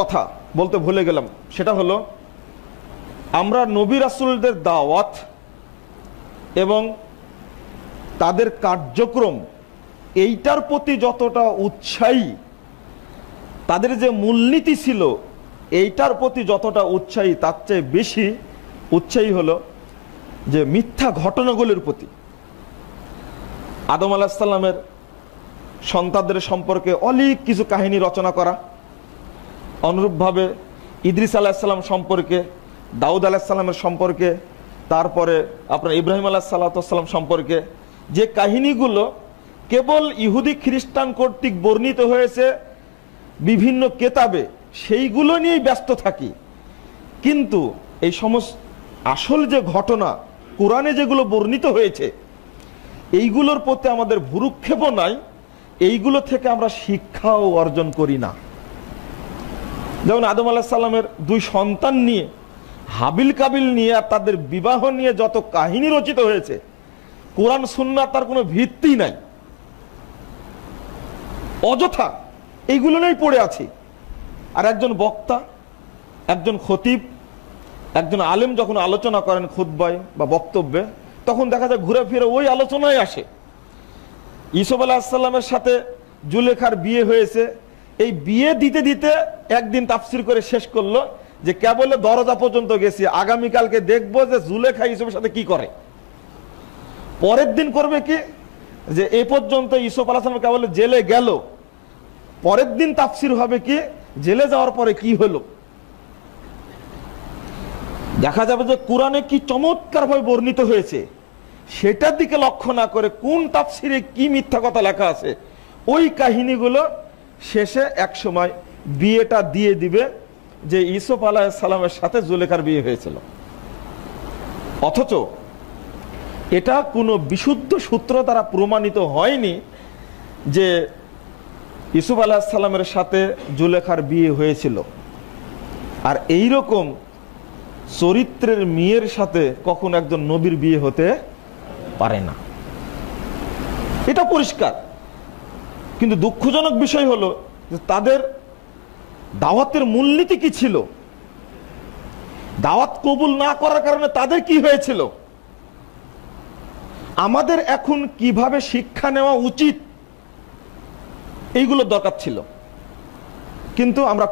কথা বলতে ভুলে গেলাম, সেটা হলো আমরা নবী রাসূলদের দাওয়াত এবং তাদের কার্যক্রম এইটার প্রতি যতটা উৎসাহী, তাদের যে মূলনীতি ছিল এইটার প্রতি যতটা উৎসাহী, তার চেয়ে বেশি উৎসাহী হলো যে মিথ্যা ঘটনাগুলির প্রতি। আদম আলাইহিস সালামের সন্তানদের সম্পর্কে অনেক কিছু কাহিনী রচনা করা, অনুরূপভাবে ইদ্রিস আলাইহিস সালাম সম্পর্কে, দাউদ আলাইহিস সালামের সম্পর্কে, তারপরে আপনার ইব্রাহিম আলাইহিস সালাম সম্পর্কে যে কাহিনীগুলো কেবল ইহুদি খ্রিস্টান কর্তৃক বর্ণিত হয়েছে বিভিন্ন কেতাবে, সেইগুলো নিয়েই ব্যস্ত থাকি। কিন্তু এই সমস্ত আসল যে ঘটনা কোরআনে যেগুলো বর্ণিত হয়েছে এইগুলোর প্রতি আমাদের ভ্রুক্ষেপও নাই, এইগুলো থেকে আমরা শিক্ষাও অর্জন করি না। যেমন আদম আলাইহিস সালামের দুই সন্তান নিয়ে, হাবিল কাবিল নিয়ে আর তাদের বিবাহ নিয়ে যত কাহিনী রচিত হয়েছে, কোরআন সুন্নাহ তার কোনো ভিত্তি নাই, অযথা এইগুলো নিয়েই পড়ে আছি। আর একজন বক্তা, একজন খতিব, একজন আলেম যখন আলোচনা করেন খুতবায় বা বক্তব্যে, তখন দেখা যায় ঘুরে ফিরে ওই আলোচনায় আসে। ইউসুফ আলাইহিস সালামের সাথে জুলেখার বিয়ে হয়েছে, এই বিয়ে দিতে দিতে একদিন তাফসির করে শেষ করলো যে কেবলে দরজা পর্যন্ত গেছি, আগামীকালকে দেখবো যে জুলেখা ইউসুফের সাথে কি করে। পরের দিন করবে কি যে এ পর্যন্ত ইউসুফ আলাইহিস সালাম কেবল জেলে গেল, পরের দিন তাফসির হবে কি জেলে যাওয়ার পরে কি হলো। দেখা যাবে যে কোরআনে কি চমৎকার ভাবে বর্ণিত হয়েছে, সেটার দিকে লক্ষ্য না করে কোন তাফসিরে কি মিথ্যা কথা লেখা আছে, ওই কাহিনীগুলো শেষে এক সময় বিয়েটা দিয়ে দিবে যে ইউসুফ আলাইহিস সালামের সাথে জুলেখার বিয়ে হয়েছিল। অথচ এটা কোনো বিশুদ্ধ সূত্র দ্বারা প্রমাণিত হয়নি যে ইউসুফ আলাইহিস সালামের সাথে জুলেখার বিয়ে হয়েছিল। আর এই রকম চরিত্রের মেয়ের সাথে কখন একজন নবীর বিয়ে হতে পারে না, এটা পরিষ্কার। কিন্তু দুঃখজনক বিষয় হলো যে তাদের দাওয়াতের মূলনীতি কি ছিল, দাওয়াত কবুল না করার কারণে তাদের কি হয়েছিল, আমাদের এখন কিভাবে শিক্ষা নেওয়া উচিত, এইগুলো দরকার ছিল। কিন্তু আমরা